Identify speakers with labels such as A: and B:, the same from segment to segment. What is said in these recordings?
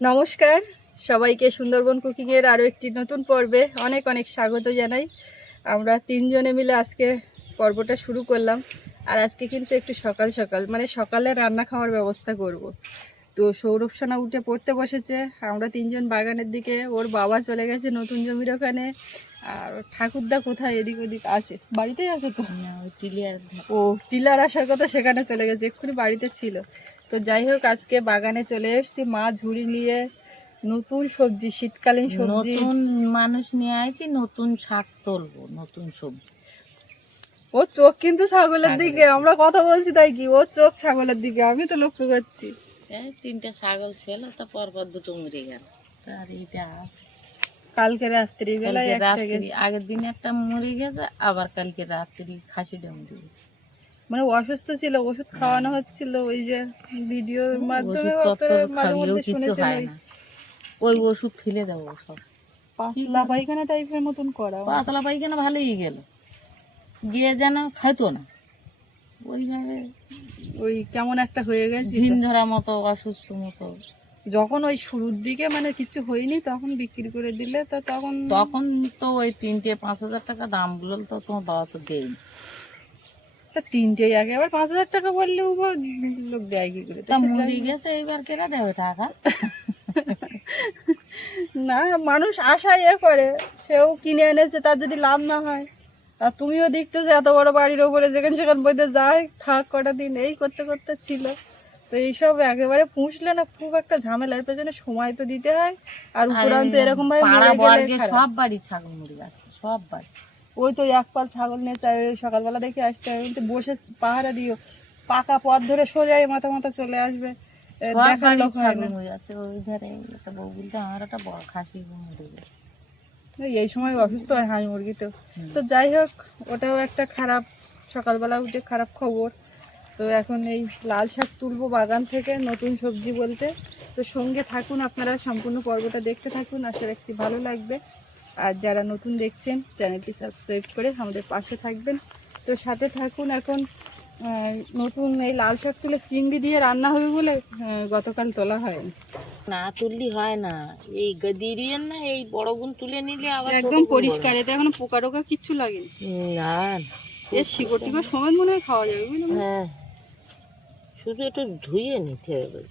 A: নমস্কার। সবাইকে সুন্দরবন কুকিংয়ের আরও একটি নতুন পর্বে অনেক অনেক স্বাগত জানাই। আমরা তিনজনে মিলে আজকে পর্বটা শুরু করলাম। আর আজকে কিন্তু একটু সকাল সকাল মানে সকালে রান্না খাওয়ার ব্যবস্থা করব। তো সৌরভ সোনা উঠে পড়তে বসেছে। আমরা তিনজন বাগানের দিকে ওর বাবা চলে গেছে নতুন জমির ওখানে। আর ঠাকুরদা কোথায়? এদিক ওদিক আছে। বাড়িতেই আছে তো?
B: টিলিয়ার
A: ও টিলার আসার কথা সেখানে চলে গেছে এক্ষুনি বাড়িতে ছিল। তো যাই হোক আজকে বাগানে চলে এসেছি। মা ঝুড়ি নিয়ে নতুন সবজি শীতকালীন সবজি।
B: নতুন মানুষ নিয়ে আইছি নতুন শাক তুলবো নতুন সবজি।
A: ও চোখ কিন্তু ছাগলের দিকে আমরা কথা বলছি তাই কি? ও চোখ ছাগলের দিকে আমি তো লক্ষ্য করছি।
B: তিনটে ছাগল ছিল তো পরপর দুটো মরে গেল। আর এইটা।
A: কালকে রাত্রি বেলায়
B: আগের দিন একটা মরে গেছে আবার কালকে রাত্রি খাসিটা মরে গেছে।
A: মানে অসুস্থ ছিল ওষুধ খাওয়ানো হচ্ছিল ওই যে ভিডিওর মাধ্যমে ওই
B: ওই ওষুধ ফেলে দেবো সব।
A: পাতলা পায়খানা টাইপের মতন করা।
B: পাতলা পায়খানা ভালোই গেল। গিয়ে যেন খাইতো না। ওইভাবে
A: ওই কেমন একটা হয়ে গেছে।
B: ঝিন ধরা মতো অসুস্থ মতো।
A: যখন ওই শুরুর দিকে মানে কিছু হয়নি তখন বিক্রি করে দিলে তো তখন
B: তখন তো ওই তিনটে পাঁচ হাজার টাকা দামগুলো তো তোমার বাবা তো দেয়নি।
A: তা তিনটে আগে আবার পাঁচ হাজার টাকা বললেও বা লোক দেয় কি করে?
B: তা মরে গেছে এইবার কেনা দেবে টাকা?
A: না মানুষ আশায় এ করে। সেও কিনে এনেছে তার যদি লাভ না হয়। আর তুমিও দেখতেছো এত বড় বাড়ির ওপরে যেখানে সেখানে বইতে যায় থাক কটা দিন এই করতে করতে ছিল। তো এইসব একেবারে পুষলে না খুব একটা ঝামেলার পেছনে সময় তো দিতে হয়। আর উপরান্ত এরকম ভাবে।
B: সব বাড়ি ছাগল মরে আছে সব বাড়ি।
A: ওই তো এক পাল ছাগল নিয়ে চাই সকালবেলা দেখে আসতে হয়। কিন্তু বসে পাহারা দিও। পাকা পথ ধরে সোজাই মাথা মাথা চলে আসবে। দেখার লোক হয় না।
B: ওই ধারে একটা বউ বলতে আমার একটা বড় খাসি
A: এই এই সময় অসুস্থ হয় হাঁস মুরগি তো। তো যাই হোক ওটাও একটা খারাপ সকালবেলা উঠে খারাপ খবর। তো এখন এই লাল শাক তুলবো বাগান থেকে নতুন সবজি বলতে। তো সঙ্গে থাকুন আপনারা সম্পূর্ণ পর্বটা দেখতে থাকুন। আশা রাখছি ভালো লাগবে। আর যারা নতুন দেখছেন চ্যানেলটি সাবস্ক্রাইব করে আমাদের পাশে থাকবেন। তো সাথে থাকুন এখন নতুন এই লাল শাক তুলে চিংড়ি দিয়ে রান্না হবে বলে গতকাল তোলা হয়নি।
B: না তুললি হয় না। এই দিয়ে না এই বড় গুণ তুলে নিলে আবার
A: একদম পরিষ্কার এতে এখন পোকা টোকা কিচ্ছু লাগেনি।
B: না
A: এর শিকড় টিকড় সমেত মনে হয় খাওয়া যাবে বুঝলেন
B: হ্যাঁ। শুধু একটু ধুয়ে নিতে হবে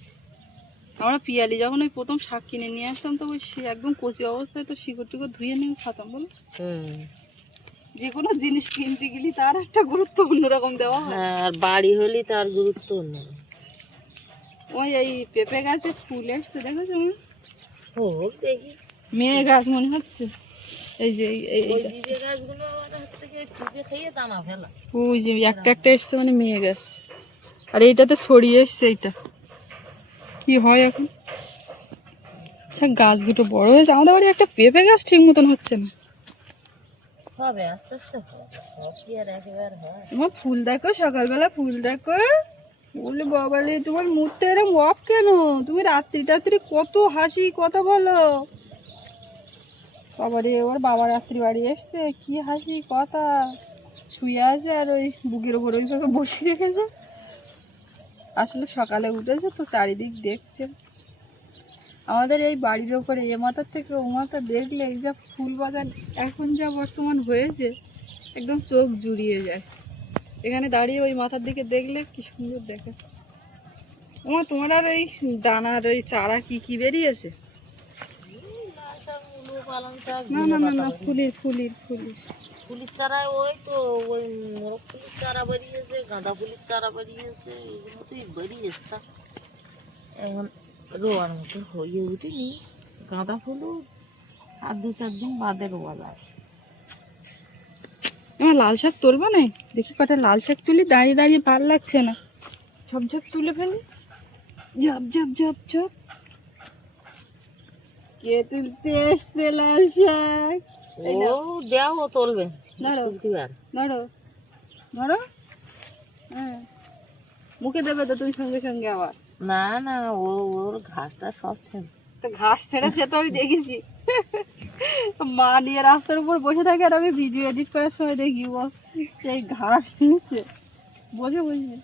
A: আমরা পিয়ালি যখন ওই প্রথম শাক কিনে নিয়ে আসতাম তো ওই সে- একদম কচি অবস্থায় তো শিকড় টিকড় ধুয়ে নিয়ে খাতাম বলো? যে কোনো জিনিস কিনতে গেলে তার একটা গুরুত্ব অন্যরকম দেওয়া হয়।
B: হ্যাঁ, আর বাড়ি হলে তার গুরুত্ব নেই।
A: ওই এই পেঁপে গাছে ফুল এসছে দেখেছ
B: ও দেখি।
A: মেয়ে গাছ মনে হচ্ছে? এই যে এই-
B: গাছগুলো আবার হচ্ছে কি ফুটে খেয়ে দানা ফেলা।
A: ওই যে একটা একটা এসছে মানে মেয়ে গাছ। আর এইটাতে ছড়িয়ে এসছে এইটা। কি হয় এখন? আচ্ছা, গাছ দুটো বড় হয়েছে। আমাদের বাড়ি একটা পেঁপে গাছ ঠিক মতন হচ্ছে না।
B: হবে আস্তে আস্তে হয়।
A: তোমার ফুল দেখো সকালবেলা ফুল দেখো। বলে বাবারে তোমার মুখটা এরকম অফ কেন? তুমি রাত্রি রাত্রি কত হাসি কথা বলো বাবারে ওর বাবা রাত্রি বাড়ি এসছে কি হাসি কথা। শুয়ে আছে আর ওই বুকের ওপর ওইভাবে বসে রেখেছে আসলে সকালে উঠেছে তো চারিদিক দেখছে। আমাদের এই বাড়ির ওপরে এ মাথার থেকে ও মাথা দেখলে এই যা ফুল বাগান এখন যা বর্তমান হয়েছে একদম চোখ জুড়িয়ে যায়। এখানে দাঁড়িয়ে ওই মাথার দিকে দেখলে কি সুন্দর দেখাচ্ছে। ওমা তোমার আর ওই দানার ওই চারা কি কি বেরিয়েছে? না না না না ফুলির ফুলির ফুলির।
B: ফুলির চারা ওই তো ওই মোরগ ফুলির চারা বেরিয়েছে গাঁদা ফুলির চারা বেরিয়েছে এগুলো তো বেরিয়েছে। এখন রোয়ার মতো হয়ে উঠেনি গাঁদা ফুলও আর দু চার দিন বাদে রোয়া যায়।
A: আমার লাল শাক তুলবো না? দেখি কটা লাল শাক তুলি দাঁড়িয়ে দাঁড়িয়ে ভালো লাগছে না। ঝপ ঝপ তুলে ফেলি। ঝপ ঝপ ঝপ ঝপ। কে তুলতে এসছে লাল শাক?
B: ও দেও ও তুলবে।
A: ধরো। ধরো ধরো হ্যাঁ। মুখে দেবে তো তুমি সঙ্গে সঙ্গে আবার।
B: না না ও ওর ঘাসটা সব ছেড়ে
A: তো ঘাস ছেড়ে তো আমি দেখেছি। মা নিয়ে রাস্তার উপর বসে থাকে আর আমি ভিডিও এডিট করার সময় দেখি ও সেই ঘাস ছিঁড়ছে। বোঝে বুঝবে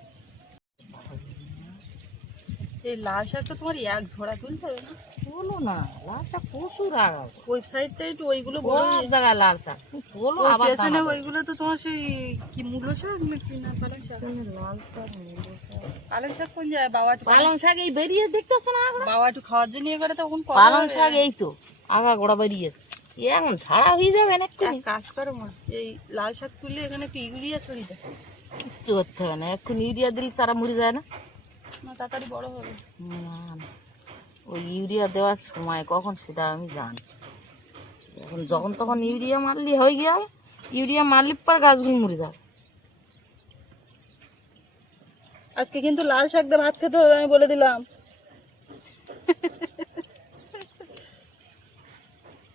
A: এই লাল শাকটা তোমার এক ঝোড়া তুলতে হবে না?
B: তোলো না লাল শাক প্রচুর আগাবো
A: ওই একটু ওইগুলো বড়
B: জায়গায় লাল শাক। তুই আবার
A: পেছনে ওইগুলো তো তোমার সেই কি মূলো শাক নাকি না পালং শাক?
B: লাল শাক
A: পালং শাক কোন যায় বাবা একটু
B: পালং শাক এই বেরিয়ে দেখতেছ না?
A: বাবা একটু খাওয়ার জন্য এ করে তখন
B: পালং শাক এই তো আগা গোড়া বেরিয়ে। এ এখন ঝাড়া হয়ে যাবে একটু
A: কাজ করো মা এই লাল শাক তুললে এখানে একটু ইউরিয়া ছড়িয়ে দেয়
B: কিচ্ছু করতে হবে না এখন ইউরিয়া দিলে চারা মরে যায় না।
A: না তাড়াতাড়ি বড় হবে।
B: না। ওই ইউরিয়া দেওয়ার সময় কখন সেটা আমি জানি। এখন যখন তখন ইউরিয়া মারলি হয়ে গিয়ে ইউরিয়া মারলি পর গাছগুলো মরে যাবে।
A: আজকে কিন্তু লাল শাক দিয়ে ভাত খেতে হবে আমি বলে দিলাম।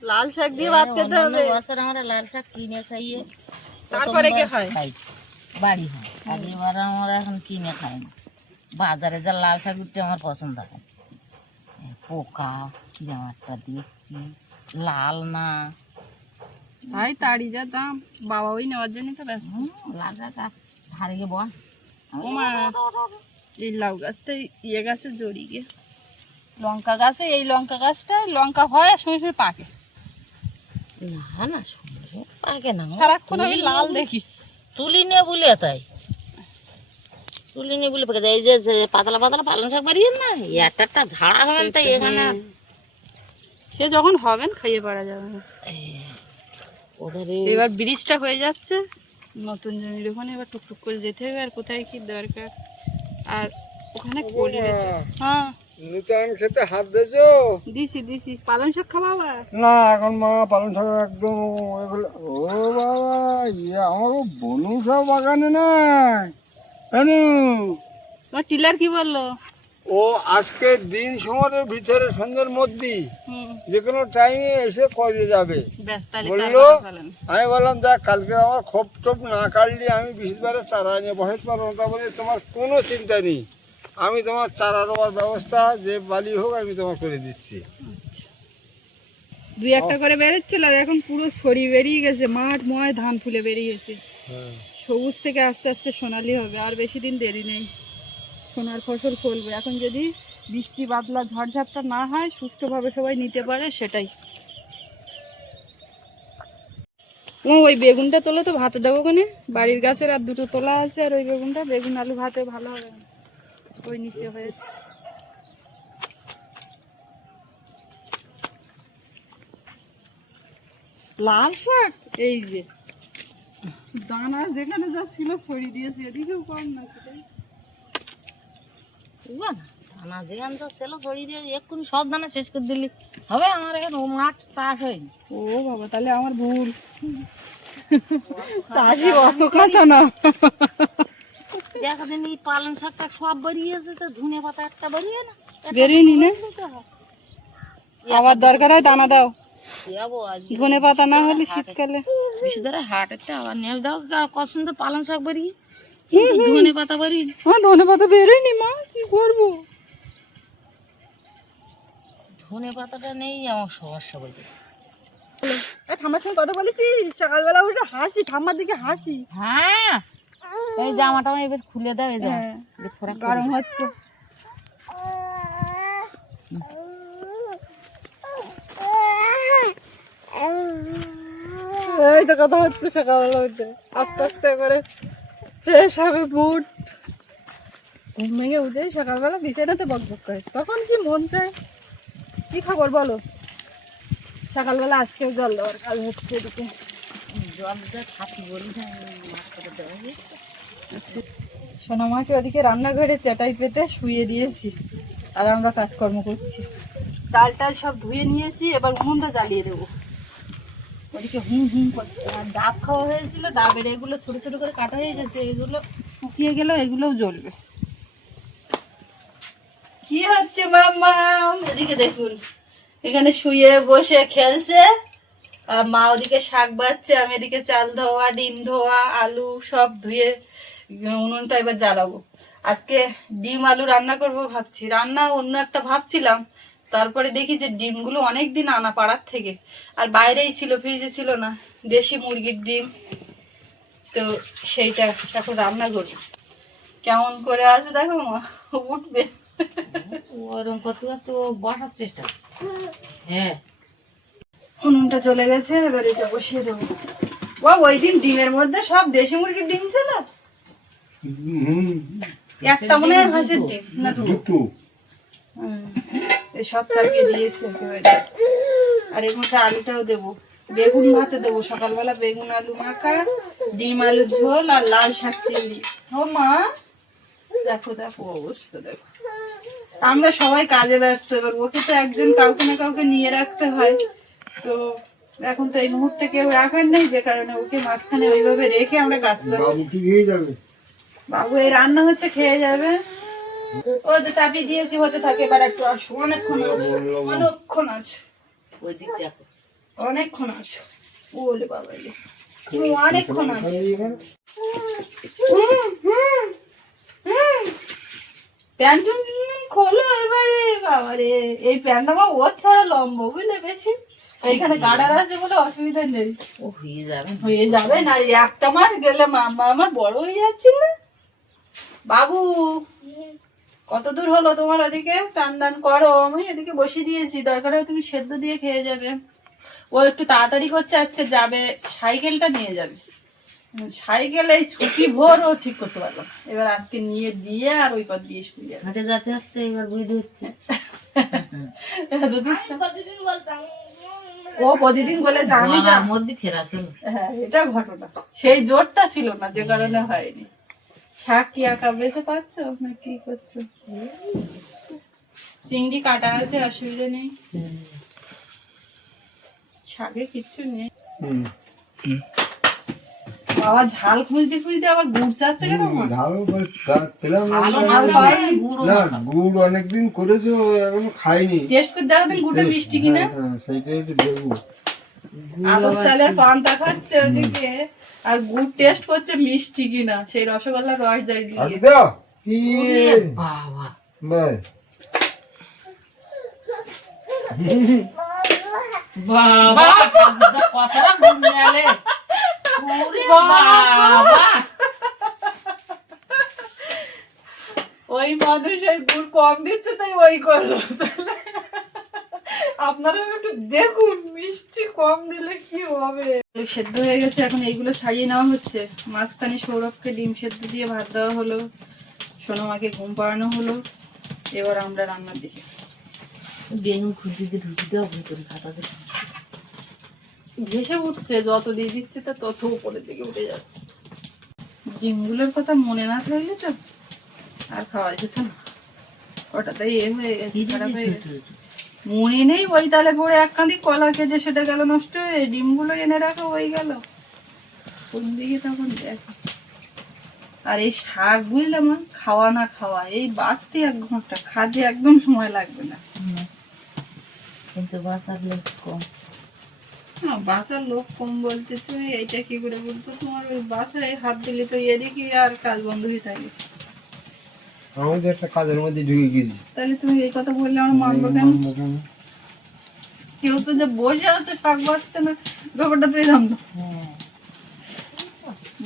A: লাল শাক দিয়ে ভাত খেতে হবে।
B: বছর আমরা লাল শাক কিনে খাইয়ে
A: তারপরে কি হয়?
B: খাই। বাড়ি হয়। আর এবার আমরা এখন কিনে খাই না। বাজারে যা লাল শাক উঠতে আমার পছন্দ হয় পোকা জামাটা দেখছি লাল না।
A: ভাই তাড়ি যা দাম। বাবা ওই নেওয়ার জন্য তো ব্যস্ত।
B: হুম, লাল আর ধারে গিয়ে বল।
A: এই লাউ গাছটা ইয়ে গাছে জড়িয়ে গিয়ে। লঙ্কা গাছে এই লঙ্কা গাছটা লঙ্কা হয় আর সঙ্গে সঙ্গে পাকে।
B: না না সঙ্গে সঙ্গে পাকে না।
A: সারাক্ষণ আমি লাল দেখি।
B: তুলি নিয়ে বলে তাই। তুলি নিয়ে বলে পেকে এই যে যে পাতলা পাতলা পালং শাক বাড়িয়ে না একটা একটা ঝাড়া হবে না তাই এখানে।
A: সে যখন হবেন খাইয়ে পারা যাবে না।
B: ওদের
A: এবার ব্রিজটা হয়ে যাচ্ছে। নতুন জমির ওখানে এবার টুকটুক করে যেতে হবে আর কোথায় কি দরকার। আর ওখানে কলি হ্যাঁ।
C: নূতন খেতে হাত দিয়েছ?
A: দিছি দিছি। পালং শাক খাওয়া
C: না এখন মা পালন শাক একদম এগুলো ও বাবা ইয়ে আমার বনু সব বাগানে নাই।
A: তোমার টিলার কি বলল?
C: ও আজকে দিন সময়ের ভিতরে সন্ধ্যের মধ্যেই যে কোনো টাইমে এসে করে যাবে। বলল আমি বললাম দেখ কালকে আমার খোপ টোপ না কাটলে আমি বিশবারে চারা নিয়ে বসাতে পারব না তারপরে তোমার কোনো চিন্তা নেই। আমি তোমার চারা দেওয়ার ব্যবস্থা যে বালি হোক আমি তোমার করে দিচ্ছি।
A: দুই একটা করে বেরোচ্ছিল আর এখন পুরো ছড়ি বেরিয়ে গেছে মাঠ ময় ধান ফুলে বেরিয়ে গেছে।
C: হ্যাঁ।
A: সবুজ থেকে আস্তে আস্তে সোনালি হবে, আর বেশি দিন দেরি নেই। সোনার ফসল ফলবে। এখন যদি বৃষ্টি, বাদলা, ঝড়ঝাপটা না হয়, সুষ্ঠুভাবে সবাই নিতে পারে সেটাই। ও ওই বেগুনটা তোলে তো ভাতে দেবো কোনে? বাড়ির গাছের আর দুটো তোলা আছে, আর ওই বেগুনটা। বেগুন, আলু ভাতে ভালো হবে। ওই নিচে হয়েছে। লাল শাক? এই যে। দানা যেখানে যা ছিল দিয়েছে এদিকেও কম না
B: না দানা যেখান তো ছেলে দিয়ে এক্ষুনি সব দানা শেষ করে দিলি। হবে আমার এখানে ও মাঠ চাষ হয়নি।
A: ও বাবা তাহলে আমার ভুল। চাষি অত কাঁচা না।
B: দেখা এই পালং শাক টাক সব বেরিয়েছে তো ধনে পাতা একটা বেরিয়ে না একটা
A: বেরোয়নি না আবার দরকার হয় দানা দাও। ধনে পাতা না হলে শীতকালে।
B: বেশি ধরে হাটেতে আবার নিয়ে দাও কত সুন্দর পালং শাক বেরিয়ে ধনে পাতা বেরিয়ে
A: আমার ধনে পাতা বেরোয়নি মা কি করব?
B: ধনে পাতাটা নেই আমার সমস্যা বলছে
A: ঠাম্মার সঙ্গে কথা বলেছি সকালবেলা উঠে হাসি ঠাম্মার দিকে হাসি।
B: হ্যাঁ এই জামাটা এবার খুলে দাও এই জামা।
A: হ্যাঁ, গরম হচ্ছে। এই তো কথা হচ্ছে সকালবেলা উঠে আস্তে আস্তে করে ফ্রেশ হবে বুট ঘুম ভেঙে উঠে সকালবেলা বিছানাতে বক বক করে। তখন কি মন চায়? কি খবর বলো? সকালবেলা আজকেও জল দেওয়ার কাজ হচ্ছে এদিকে।
B: জল খাতি বলি হয়েছে।
A: সোনামাকে ওদিকে রান্নাঘরে চেটাই পেতে শুয়ে দিয়েছি। আর আমরা কাজকর্ম করছি। চাল টাল সব ধুয়ে নিয়েছি এবার উনুনটা জ্বালিয়ে দেবো। ওদিকে হুম হুম করছে। আর ডাব খাওয়া হয়েছিল, ডাবের এগুলো ছোট ছোট করে কাটা হয়ে গেছে, এগুলো শুকিয়ে গেলে এগুলোও জ্বলবে। কি হচ্ছে মাম্মা? এদিকে দেখুন, এখানে শুয়ে বসে খেলছে। আর মা ওদিকে শাক বাচ্ছে আমি এদিকে চাল ধোয়া, ডিম ধোয়া, আলু সব ধুয়ে উনুনটা এবার জ্বালাবো। আজকে ডিম, আলু রান্না করব ভাবছি। রান্না অন্য একটা ভাবছিলাম তারপরে দেখি যে ডিমগুলো অনেক দিন আনা পাড়ার থেকে। আর বাইরেই ছিল ফ্রিজে ছিল না। দেশি মুরগির ডিম। তো সেইটা এখন রান্না করি। কেমন করে আছে দেখো মা উঠবে।
B: ওরকম করতে করতে ও বসার চেষ্টা। হ্যাঁ।
A: উনুনটা চলে গেছে এবার এটা বসিয়ে দেবো। ও ওই দিন ডিমের মধ্যে সব দেশি মুরগির ডিম ছিল? একটা মনে হয় হাঁসের ডিম না দুটো? সব চালিয়ে দিয়েছে আর এর মধ্যে আলুটাও দেবো। বেগুন ভাতে দেবো। সকালবেলা বেগুন আলু মাখা ডিম আলু ঝোল আর লাল শাক চিংড়ি। ও মা দেখো দেখো অবস্থা দেখো। আমরা সবাই কাজে ব্যস্ত। এবার ওকে তো একজন কাউকে না কাউকে নিয়ে রাখতে হয়। তো এখন তো এই মুহূর্তে কেউ রাখার নেই যে কারণে ওকে মাঝখানে ওইভাবে রেখে আমরা কাজ করছি
C: বাবু
A: এই রান্না হচ্ছে খেয়ে যাবে। ও তো চাপিয়ে দিয়েছি হতে থাকে এবার একটু আসো। অনেকক্ষণ আছে অনেকক্ষণ আছে।
B: ওই দিক দেখো।
A: অনেকক্ষণ আছে। ওলে বাবা অনেকক্ষণ আছে। প্যান্ট খোলো এবারে বাবা রে। এই প্যান্টটা আমার ওর ছাড়া লম্বা বুঝলে বেশি? গার্ডার আছে বলে অসুবিধা নেই।
B: ও হয়ে যাবে
A: হয়ে যাবে না একটা মাস গেলে মামা আমার বড় হয়ে যাচ্ছে না? বাবু কত দূর হলো তোমার ওদিকে? চান্দান করো আমি এদিকে বসিয়ে দিয়েছি দরকার হয় তুমি সেদ্ধ দিয়ে খেয়ে যাবে। ও একটু তাড়াতাড়ি করছে আজকে যাবে সাইকেলটা নিয়ে যাবে। সাইকেল এই ছুটি ভোর ও ঠিক করতে পারল এবার আজকে নিয়ে দিয়ে আর ওই পথ দিয়ে স্কুল যাবে।
B: হাটে যেতে হচ্ছে এবার
A: দূর চা- ও প্রতিদিন বলে যে আমি
B: মধ্যে ফেরা ছিল।
A: হ্যাঁ এটা ঘটনা। সেই জোরটা ছিল না যে কারণে হয়নি। শাক কি আঁকা বেছে পাচ্ছ না কি করছ? চিংড়ি কাটা আছে অসুবিধা নেই। শাকে কিচ্ছু নেই। বাবা ঝাল খুঁজতে খুঁজতে আবার গুড় চাচ্ছে কেন মা?
C: ঝালও পেলাম না।
B: ভালো
A: ঝাল
B: না
A: পাইনি।
B: গুঁড়ো
C: না গুড় অনেকদিন করেছ এখনও খাইনি।
A: টেস্ট করে দেখাতেন গুড়টা মিষ্টি কিনা?
C: হ্যাঁ সেইটাই একটু দেখব
A: আদব চালের পান্তা খাচ্ছে ওদিকে। আর গুড় টেস্ট করছে মিষ্টি কিনা? সেই রসগোল্লার রস যাই দিয়ে
B: বাবা।
A: ওই মানুষের গুড় কম দিচ্ছে তাই ওই করল। আপনারা একটু দেখুন মিষ্টি কম দিলে কি হবে? সেদ্ধ হয়ে গেছে এখন এইগুলো সারিয়ে নেওয়া হচ্ছে। মাঝখানে সৌরভকে ডিম সেদ্ধ দিয়ে ভাত দেওয়া হলো সোনামাকে ঘুম পাড়ানো হলো। এবার আমরা রান্নার দিকে।
B: বেগুন খুঁটিতে ঢুকি দেওয়া ভেতরে খাতাতে
A: ভেসে উঠছে যত দিয়ে দিচ্ছে তা তত উপরের দিকে উঠে যাচ্ছে। ডিমগুলোর কথা মনে না থাকলে তো আর খাওয়া যেত না। ওটাতেই এ হয়ে গেছে খারাপ হয়ে গেছে। মনে নেই ওই তালে পরে এক কাঁদি কলা কেটে সেটা গেল নষ্ট হয়ে ডিমগুলো এনে রাখা ওই গেল। কোন দিকে তখন দেখো। আর এই শাক বুঝলাম খাওয়া না খাওয়া এই বাঁচতে এক ঘণ্টা খাতে একদম সময় লাগবে না।
B: কিন্তু বাচ্চার লোক কম।
A: না বাসার লোক কম বলতে তুমি এইটা কি করে বলতো তোমার? ওই বাসায় হাত দিলে তো এদিকে আর কাজ বন্ধ হয়ে থাকে।
C: আমি তো একটা কাজের মধ্যে ঢুকে গেছি।
A: তাহলে তুমি এই কথা বললে আমার মানবো কেন? কেউ তো যে বসে আছে শাক বাঁচছে না ব্যাপারটা তো এরকম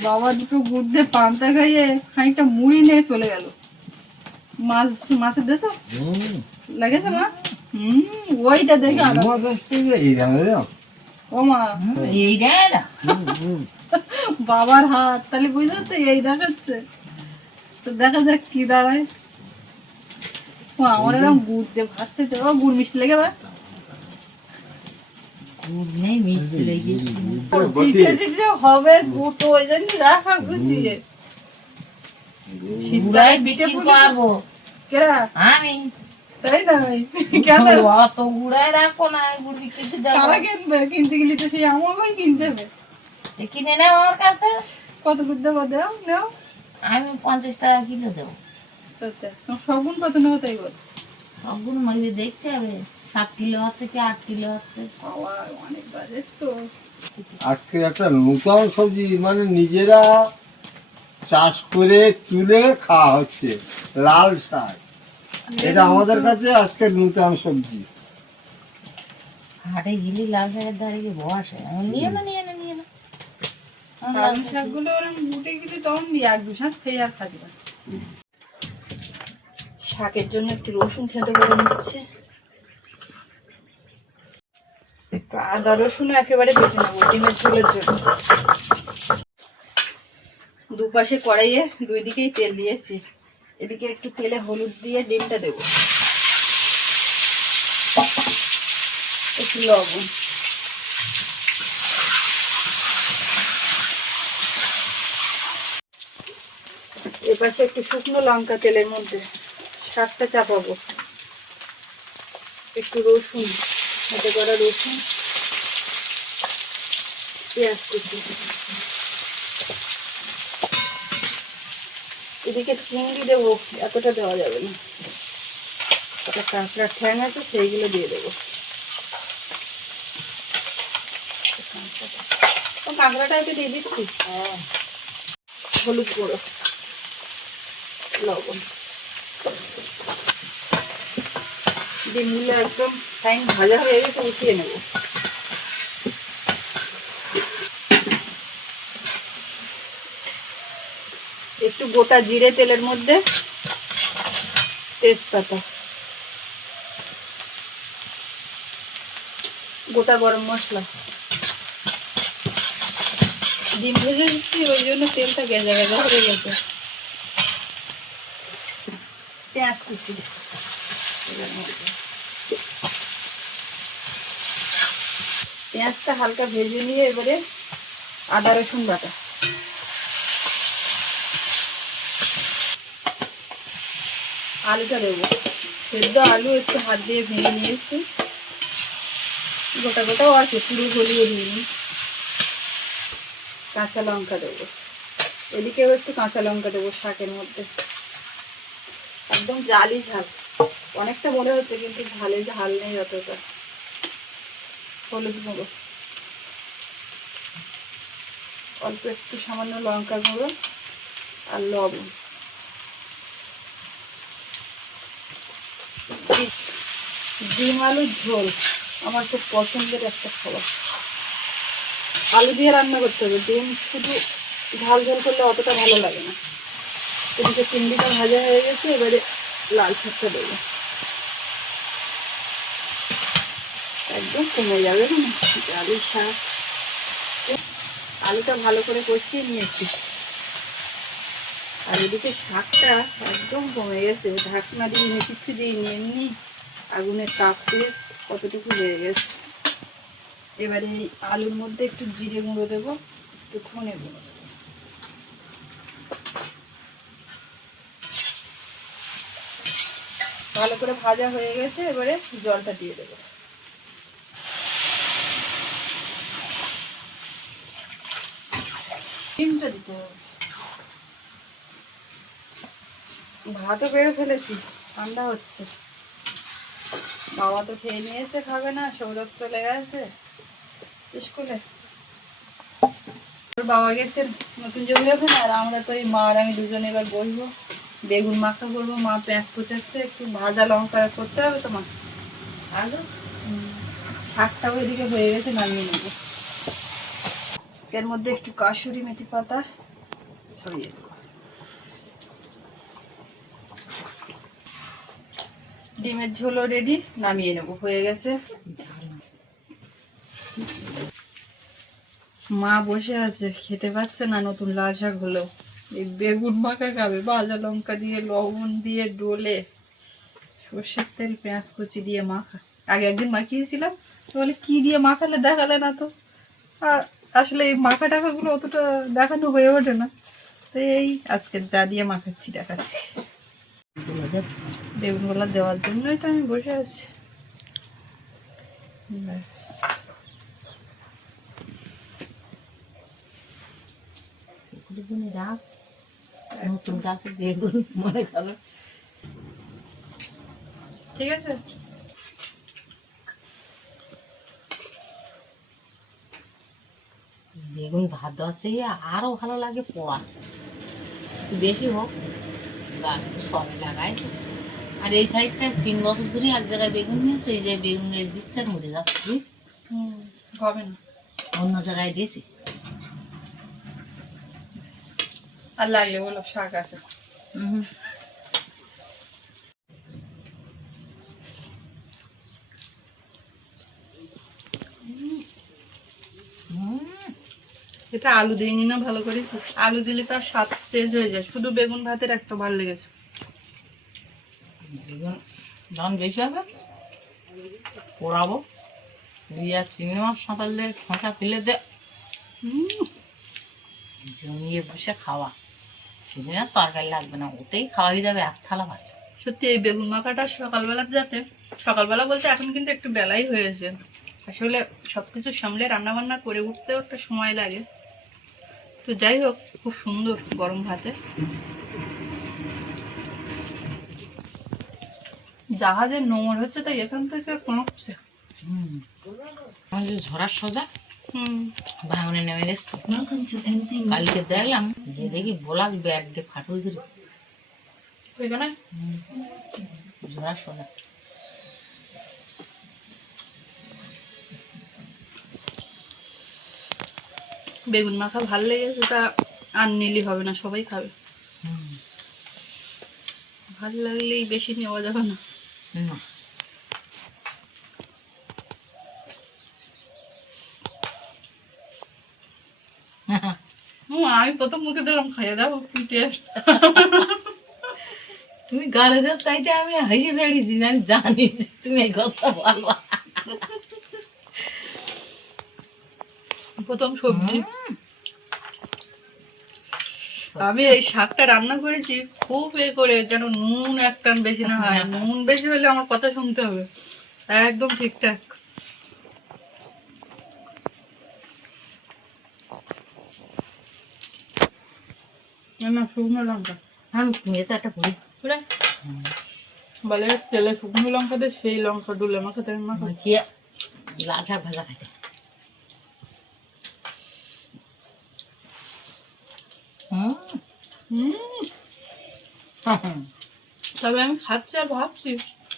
A: বাবা দুটো গুড় দিয়ে পান্তা খাইয়ে খানিকটা মুড়ি নিয়ে চলে গেল। মাছ মাছের দেশো? লাগেছে মাছ? হুম ওইটা দেখে ও মা বাবার হাত তাহলে বুঝতে তো এই দেখাচ্ছে। তো দেখা যাক কি দাঁড়ায়। ও আমার এরকম গুড় ও গুড় মিষ্টি লেগে বা হবে গুড় তো ওই রাখা গুছিয়ে কেরা?
B: আমি।
A: তাই না কেন?
B: অত গুড়াই রাখব না গুড় বিক্রি
A: তারা কিনবে কিনতে গেলে তো সেই কিনতে হবে।
B: কিনে নেও আমার কাছে।
A: কত করে দেবো? দেও নেও।
B: আমি পঞ্চাশ টাকা কিলো দেবো।
A: আচ্ছা সবগুন কত নেব তাই বল।
B: মহিলা দেখতে হবে। সাত কিলো হচ্ছে কি আট কিলো হচ্ছে।
A: অনেক বাজেট তো।
C: আজকে একটা নূতন সবজি মানে নিজেরা চাষ করে তুলে খাওয়া হচ্ছে লাল শাক। এটা আমাদের কাছে আজকে নূতন সবজি।
B: হাটে গেলি লাল শাকের দাঁড়িয়ে বসে আমি নিয়ে না নিয়ে না নিয়ে না আমার লাল
A: পালং শাকগুলো ওরকম গুটে গেলে তখন এক দু খেয়ে আর শাকের জন্য একটু রসুন থেঁতো করে নিচ্ছে। একটু আদা রসুনও একেবারে বেটে নেব ডিমের ঝোলের জন্য। দুপাশে কড়াইয়ে দুই দিকেই তেল দিয়েছি। এদিকে একটু তেলে হলুদ দিয়ে ডিমটা দেবো। একটু লবণ। এপাশে একটু শুকনো লঙ্কা তেলের মধ্যে শাকটা চাপাবো। একটু রসুন হাতে করা রসুন পেঁয়াজ কুচি। এদিকে চিংড়ি দেবো এতটা দেওয়া যাবে না। কাঁকড়ার ঠ্যাং আছে সেইগুলো দিয়ে দেবো। কাঁকড়াটা একটু দিয়ে দিচ্ছি?
B: হ্যাঁ।
A: হলুদ গুঁড়ো। লবণ। ডিমগুলো একদম ফাইন ভাজা হয়ে গেছে, উঠিয়ে নেব। একটু গোটা জিরে তেলের মধ্যে তেজপাতা। গোটা গরম মশলা। ডিম ভেজে দিচ্ছি, ওই জন্য তেলটা গেজা গেজা হয়ে গেছে। পেঁয়াজ কুচি। পেঁয়াজটা হালকা ভেজে নিয়ে এবারে আদা রসুন বাটা। আলুটা দেবো। সেদ্ধ আলু একটু হাত দিয়ে ভেঙে নিয়েছি। গোটা গোটাও আছে, পুরো গলিয়ে দিইনি। কাঁচা লঙ্কা দেবো। এদিকেও একটু কাঁচা লঙ্কা দেবো শাকের মধ্যে। একদম জালি ঝাল। অনেকটা মনে হচ্ছে, কিন্তু ঝালে ঝাল নেই অতটা। হলুদ গুঁড়ো। অল্প একটু সামান্য লঙ্কা গুঁড়ো আর লবণ। ডিম আলুর ঝোল। আমার খুব পছন্দের একটা খাবার। আলু দিয়ে রান্না করতে হবে। ডিম শুধু ঝাল ঝোল করলে অতটা ভালো লাগে না। এদিকে চিংড়িটা ভাজা হয়ে গেছে, এবারে লাল শাকটা দেবো। একদম কমে যাবে না? আলুর শাক। আলুটা ভালো করে কষিয়ে নিয়েছি। আর এদিকে শাকটা একদম কমে গেছে। ঢাকনা দিয়ে কিচ্ছু দিইনি, এমনি আগুনের তাপে কতটুকু হয়ে গেছে। এবারে আলুর মধ্যে একটু জিরে গুঁড়ো দেবো, একটু খুনে গুঁড়ো ভালো করে ভাজা হয়ে গেছে এবারে জলটা দিয়ে দেবো। ডিমটা দিতে ভাতও বেড়ে ফেলেছি ঠান্ডা হচ্ছে। বাবা তো খেয়ে নিয়েছে খাবে না সৌরভ চলে গেছে স্কুলে। ওর বাবা গেছে নতুন জমি ওখানে আর আমরা তো এই মা আর আমি দুজনে এবার বসবো। বেগুন মাখা করব মা পেঁয়াজ কুচাচ্ছে একটু ভাজা লঙ্কা করতে হবে তো মা। আলু? শাকটাও এদিকে হয়ে গেছে নামিয়ে নেব। এর মধ্যে একটু কাসুরি মেথি পাতা ছড়িয়ে দেবো। ডিমের ঝোলও রেডি নামিয়ে নেব হয়ে গেছে। মা বসে আছে খেতে পাচ্ছে না নতুন লাল শাক হলেও এই বেগুন মাখা খাবে। ভাজা লঙ্কা দিয়ে, লবণ দিয়ে, ডোলে, সর্ষের তেল, পেঁয়াজ কুচি দিয়ে মাখা। আগে একদিন মাখিয়েছিলাম বলে, কি দিয়ে মাখালে দেখালে না তো? আর আসলে এই মাখা টাকাগুলো অতটা দেখানো হয়ে ওঠে না। তো এই আজকে যা দিয়ে মাখাচ্ছি, দেখাচ্ছি। বেগুন বেগুনগুলো দেওয়ার জন্যই তো আমি বসে আছি। ব্যাস।
B: রাখ নতুন গাছে বেগুন মনে করো।
A: ঠিক আছে?
B: বেগুন ভাত দেওয়ার চেয়ে আরও ভালো লাগে পোড়া একটু বেশি হোক গাছ তো সবে লাগায় আর এই সাইডটা তিন বছর ধরে এক জায়গায় বেগুন নিয়েছে এই যে বেগুন গাছ দিচ্ছে আর মরে যাচ্ছে?
A: হবে না।
B: অন্য জায়গায় দিয়েছি।
A: আর লাগলে বলো শাক আছে এটা আলু দিইনি না ভালো করে। আলু দিলে তার স্বাদ চেঞ্জ হয়ে যায়। শুধু বেগুন ভাতের একটা ভালো লেগেছে।
B: বেগুন দাম বেশি হবে? পোড়াবো। দিয়ে চিংড়ি মাছ সাঁতারলে খোঁচা ফেলে দে।
A: mm.
B: জমিয়ে বসে খাওয়া। সেদিন আর তরকারি লাগবে না ওতেই খাওয়া হয়ে যাবে এক থালা ভাত।
A: সত্যি এই বেগুন মাখাটা সকালবেলা যাতে সকালবেলা বলতে এখন কিন্তু একটু বেলাই হয়েছে। আসলে সবকিছু সামলে রান্না বান্না করে উঠতেও একটা সময় লাগে। তো যাই হোক খুব সুন্দর গরম ভাতে। জাহাজের নোংর হচ্ছে তাই এখান থেকে কোনো
B: হুম। ঝরার সোজা। ভাঙনে নেমে গেছে তো কালকে দেখলাম যে দেখি বোলাক ব্যাগ দিয়ে ফাটল ধরে। সোজা
A: বেগুন মাখা ভালো লেগেছে তা আর নিলি হবে না সবাই খাবে।
B: হুম।
A: ভালো লাগলেই বেশি নেওয়া যাবে না।
B: না
A: হুম আমি প্রথম মুখে দিলাম খাইয়ে দাও কি টেস্ট
B: তুমি গালে দাও তাইতে আমি হাসি দাঁড়িয়েছি আমি জানি তুমি এই কথা বলবা।
A: প্রথম সবজি। আমি এই শাকটা রান্না করেছি খুব এ করে যেন নুন এক টান বেশি না হয়। নুন বেশি হলে আমার কথা শুনতে হবে। একদম ঠিকঠাক। না, না শুকনো লঙ্কা।
B: আমি মেয়েতে একটা পড়ি
A: বুঝলে? বলে তেলে শুকনো লঙ্কা দিয়ে সেই লঙ্কা ডুলে মাখাতে মাখা।
B: মাখিয়ে লাল শাক ভাজা খাইতে। হুম।
A: হুম তবে আমি খাচ্ছি আর ভাবছি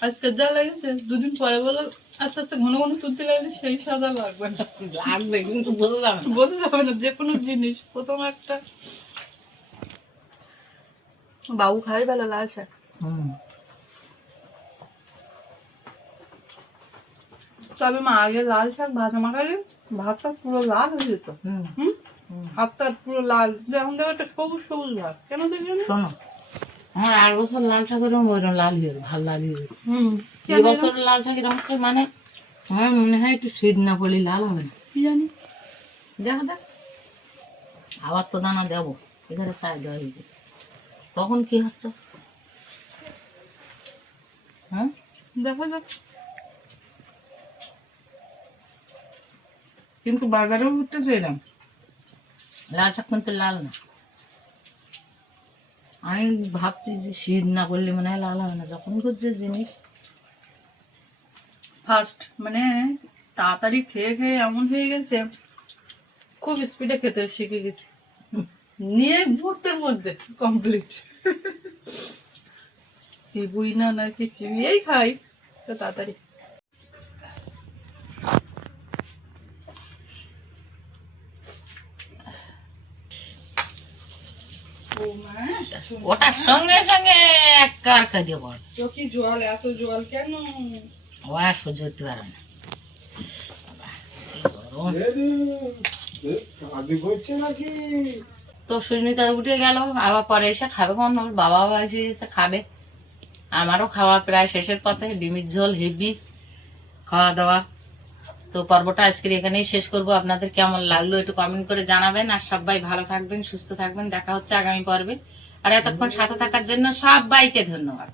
A: আজকে যা লেগেছে দুদিন পরে বলো আস্তে আস্তে ঘন ঘন তুলতে লাগলে সেই সাদা লাগবে না।
B: লাগবে কিন্তু বোঝা যাবে না।
A: বলতে যাবে না যে কোনো জিনিস প্রথম একটা। বাবু খাই ভালো লাল শাক তবে মা আগে লাল শাক ভাজা মাখালে ভাতটা পুরো লাল হয়ে যেত।
B: হুম।
A: হুম? পুরো লাল। এখন দেখো একটা সবুজ সবুজ ভাত। কেন দেখবেন
B: শোনো। আমার আট বছর লাল ঠাকুর ওইরকম লাল হয়ে ভালো লাল হয়ে
A: হুম।
B: এই বছর লাল ঠাকুর হচ্ছে মানে আমার মনে হয় একটু শীত না পড়লে লাল হবে না।
A: কি জানি?
B: দেখা যাক আবার তো দানা দেবো। এখানে সাইড দেওয়া হয়েছে। তখন কি হচ্ছে? হ্যাঁ?
A: দেখা যাক। কিন্তু বাজারেও উঠতেছে এরকম
B: লাল শাক কিন্তু লাল না। আমি ভাবছি যে শীত না করলে মনে হয় লাল হবে না। যখন করছে জিনিস
A: ফার্স্ট মানে তাড়াতাড়ি খেয়ে খেয়ে এমন হয়ে গেছে খুব স্পিডে খেতে শিখে গেছি। নিয়ে মুহূর্তের মধ্যে কমপ্লিট চিবুই না নাকি চিবিয়েই খাই তো তাড়াতাড়ি।
B: ওটার সঙ্গে সঙ্গে এক কার দিয়ে বল।
A: তো জল এত জল কেন?
B: ও আর সহ্য করতে পারে না। গরম।
C: কাজু করছে নাকি?
B: তো সুস্মিতা উঠে গেল, আবার পরে এসে খাবে কোন ওর বাবা এসে এসে খাবে। আমারও খাওয়া প্রায় শেষের পথে, ডিমির ঝোল হেভি খাওয়া দাওয়া। তো পর্বটা আজকের এখানেই শেষ করব। আপনাদের কেমন লাগল একটু কমেন্ট করে জানাবেন। আর সবাই ভালো থাকবেন, সুস্থ থাকবেন। দেখা হচ্ছে আগামী পর্বে। আর এতক্ষণ সাথে থাকার জন্য সবাইকে ধন্যবাদ।